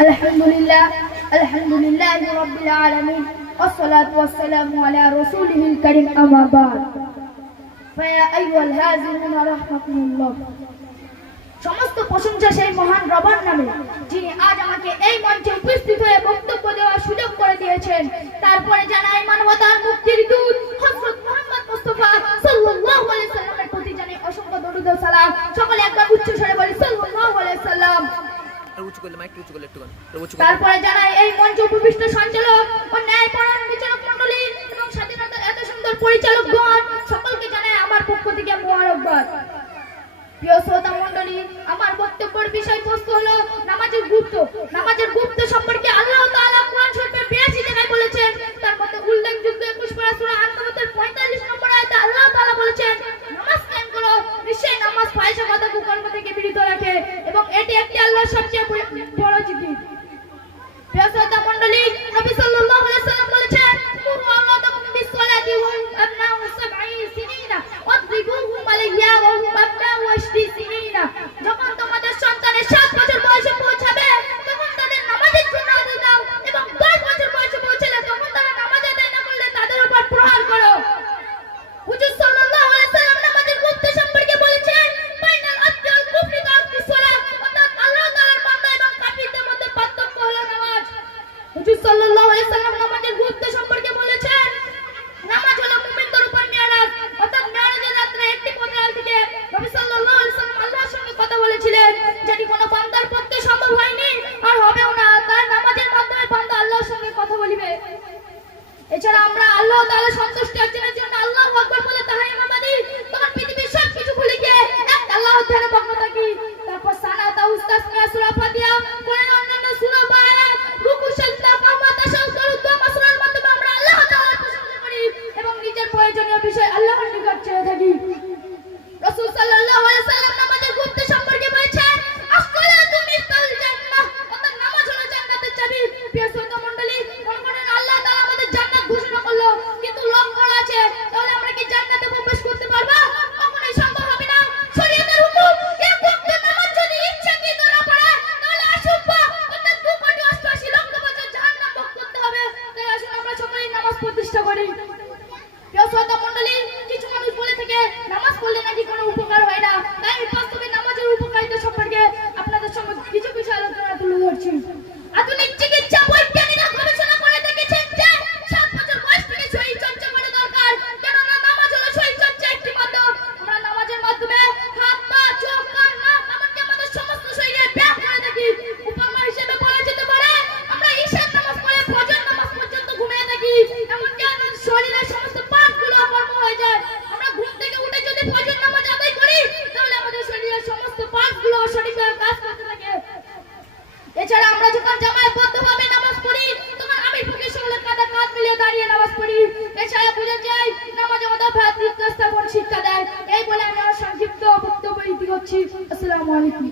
الحمد لله الحمد لله رب العالمين والصلاة والسلام على رسوله الكريم أما بعد فيا أيها الهازمون رحمة الله সমস্ত প্রশংসা সেই মহান রবার নামে, যিনি আজ আমাকে এই মঞ্চে উপস্থিত হয়ে বক্তব্য দেওয়ার সুযোগ করে দিয়েছেন। তারপরে জানাই মানবতার মুক্তির দূত, হযরত মুহাম্মদ মুস্তাফা সাল্লাল্লাহু আলাইহি সাল্লামের প্রতি জানাই অসংখ্য দরুদ ও সালাম। সকলে একবার উচ্চ স্বরে বলি, সাল্লাল্লাহু আলাইহি সাল্লাম। সঞ্চালক বিচারক এবং এত সুন্দর সকলকে জানাই আমার থেকে প্রিয় শ্রোতা আমার বক্তব্যের বিষয়বস্তু হলো, নামাজের গুরুত্ব। নামাজের त्याला शक्य फळाची ती. त्या सदा मंडळी सल्लल्लाहु अलैहि वसल्लम পিয়া সৈন্য মন্ডল যদি ফজর নামাজ আদায় করি, তাহলে আমাদের শরীরের সমস্ত পার্টগুলো সঠিকভাবে কাজ করতে থাকে। এছাড়া আমরা যখন জামায়াতবদ্ধভাবে নামাজ পড়ি, তখন আমি ফকির সঙ্গে কাঁধে কাঁধ মিলিয়ে দাঁড়িয়ে নামাজ পড়ি। এছাড়া বুঝে যাই নামাজ আমাদের ভ্রাতৃত্ব স্থাপন শিক্ষা দেয়। এই বলে আমি আমার সংক্ষিপ্ত বক্তব্য ইতি হচ্ছি আসসালামু আলাইকুম।